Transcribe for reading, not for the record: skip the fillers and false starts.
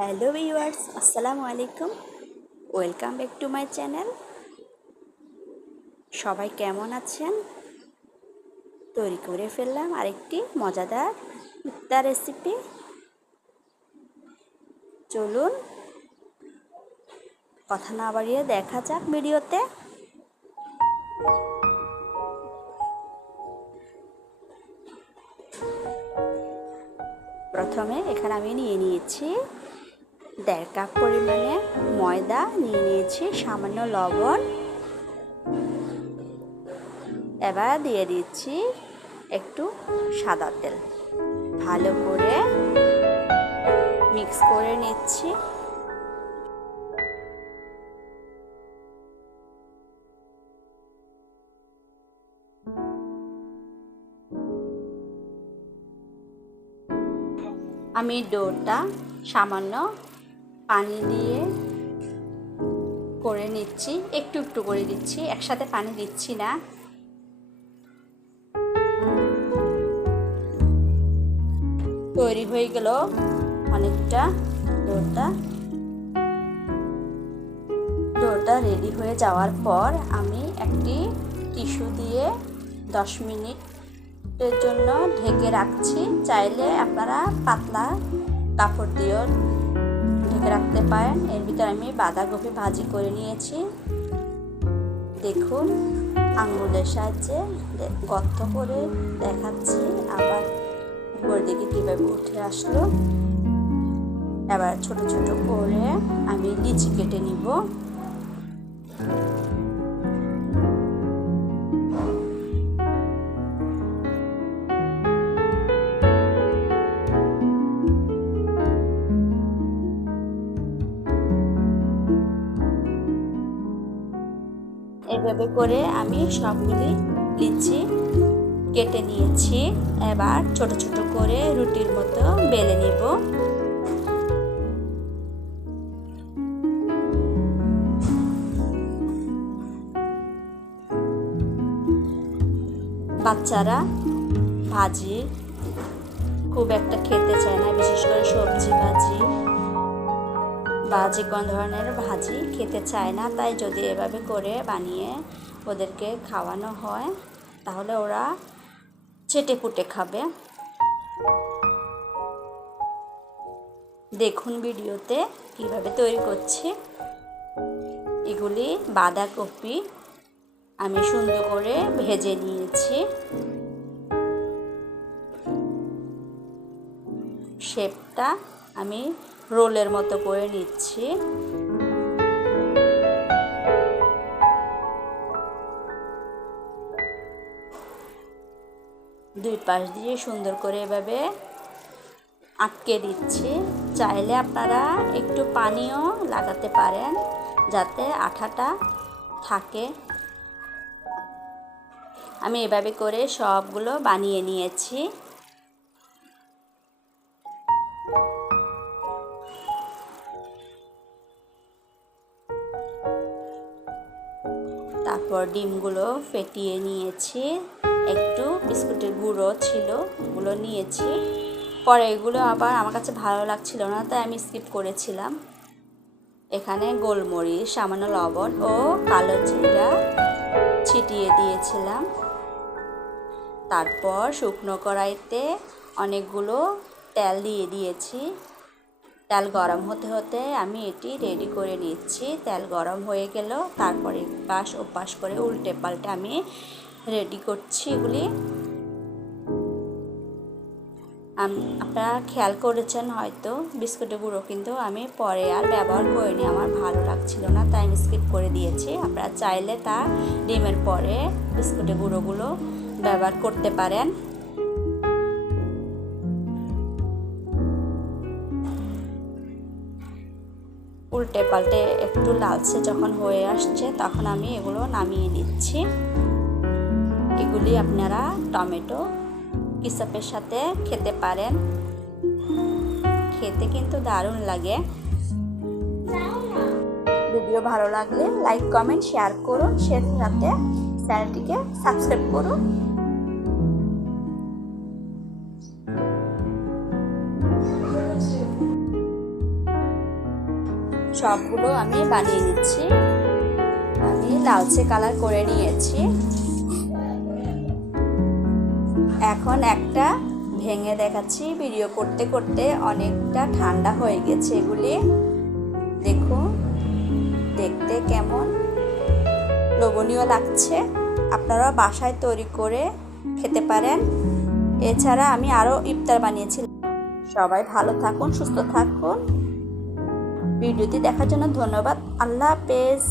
Hello viewers, আসসালামু আলাইকুম। Welcome back to my channel. সবাই কেমন আছেন? তৈরি করে ফেললাম আরেকটি মজাদার ইফতার রেসিপি। চলুন কথা না বাড়িয়ে দেখা যাক ভিডিওতে। প্রথমে এখানে আমি নিয়ে নিয়েছি 1.5 কাপ পরিমাণে ময়দা, নিয়ে নিয়েছি সামান্য লবণ। এবার দিয়ে দিচ্ছি একটু সাদা তেল। ভালো করে মিক্স করে নিচ্ছি। আমি ডোটা সামান্য পানি দিয়ে করে নিচ্ছি, একটু একটু করে দিচ্ছি, একসাথে পানি দিচ্ছি না। তৈরি হয়ে গেল অনেকটা ডোটা রেডি হয়ে যাওয়ার পর আমি একটি টিস্যু দিয়ে 10 মিনিটের জন্য ঢেকে রাখছি। চাইলে আপনারা পাতলা কাপড় দিয়েও ঢেকে রাখতে পারেন। এর ভিতরে আমি বাঁধাকপি ভাজি করে নিয়েছি। দেখুন, আঙুলের সাহায্যে গর্ত করে দেখাচ্ছি, আবার উপর দিকে কীভাবে উঠে আসলো। এবার ছোট ছোট করে আমি লিচি কেটে নিব। এভাবে করে আমি সবগুলি লিচি কেটে নিয়েছি। এবার ছোট ছোট করে রুটির মতো বেলে নিব। বাচ্চারা ভাজি খুব একটা খেতে চায় না, বিশেষ করে সবজি ভাজি বা যে কোনো ধরনের ভাজি খেতে চায় না। তাই যদি এভাবে করে বানিয়ে ওদেরকে খাওয়ানো হয় তাহলে ওরা চেটেপুটে খাবে। দেখুন ভিডিওতে কিভাবে তৈরি করছি। এগুলি বাঁধাকপি আমি সুন্দর করে ভেজে নিয়েছি। শেপটা আমি রোলের মতো করে নিচ্ছি। দুই পাশ দিয়ে সুন্দর করে এভাবে আটকে দিচ্ছি। চাইলে আপনারা একটু পানিও লাগাতে পারেন যাতে আঠাটা থাকে। আমি এভাবে করে সবগুলো বানিয়ে নিয়েছি। তারপর ডিমগুলো ফেটিয়ে নিয়েছি, একটু বিস্কুটের গুঁড়ো ছিল ওগুলো নিয়েছি। পরে এগুলো আবার আমার কাছে ভালো লাগছিল না, তাই আমি স্কিপ করেছিলাম। এখানে গোলমরিচ, সামান্য লবণ ও কালো জিরা ছিটিয়ে দিয়েছিলাম। তারপর শুকনো কড়াইতে অনেকগুলো তেল দিয়ে দিয়েছি। তেল গরম হতে হতে আমি এটি রেডি করে নিচ্ছি। তেল গরম হয়ে গেল, তারপরে পাশ ও পাশ করে উল্টে পাল্টে আমি রেডি করছি এগুলি। আপনারা খেয়াল করেছেন হয়তো বিস্কুটের গুঁড়ো কিন্তু আমি পরে আর ব্যবহার করিনি, আমার ভালো লাগছিল না, তাই আমি স্কিপ করে দিয়েছি। আপনারা চাইলে তা ডিমের পরে বিস্কুটের গুঁড়োগুলো ব্যবহার করতে পারেন। উল্টে পাল্টে একটু লালচে যখন হয়ে আসছে তখন আমি এগুলো নামিয়ে নিচ্ছি। এগুলি আপনারা টমেটো কেচাপের সাথে খেতে পারেন, খেতে কিন্তু দারুণ লাগে। ভিডিও ভালো লাগলে লাইক, কমেন্ট, শেয়ার করুন, সাথে চ্যানেলটিকে সাবস্ক্রাইব করুন। সবগুলো আমি বানিয়ে নিচ্ছি। আমি লালচে কালার করে নিয়েছি। এখন একটা ভেঙে দেখাচ্ছি। ভিডিও করতে করতে অনেকটা ঠান্ডা হয়ে গেছে এগুলি। দেখুন দেখতে কেমন লোভনীয় লাগছে। আপনারা বাসায় তৈরি করে খেতে পারেন। এছাড়া আমি আরও ইফতার বানিয়েছি। সবাই ভালো থাকুন, সুস্থ থাকুন। ভিডিওটি দেখার জন্য ধন্যবাদ। আল্লাহ হাফেজ।